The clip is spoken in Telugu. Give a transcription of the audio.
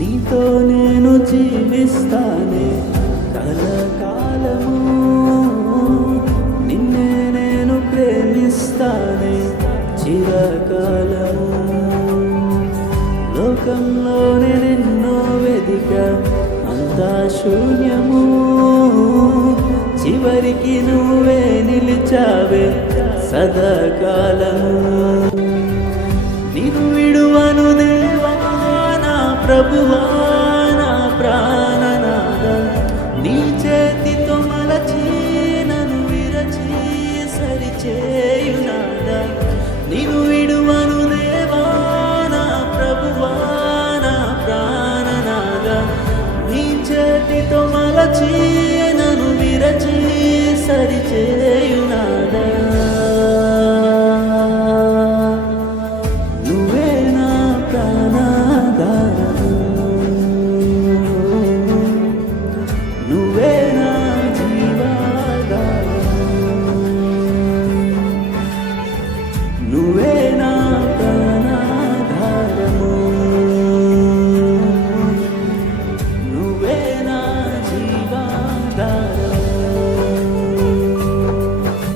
నీతో నేను జీవిస్తానే కలకాలము, నిన్నే నేను ప్రేమిస్తానే చిరకాలము. లోకంలోనే నిన్నో వెదిక అంతా శూన్యము, చివరికి నువ్వే నిలిచావే సదాకాలము. నిన్ను విడువను దేవా నా ప్రభువా,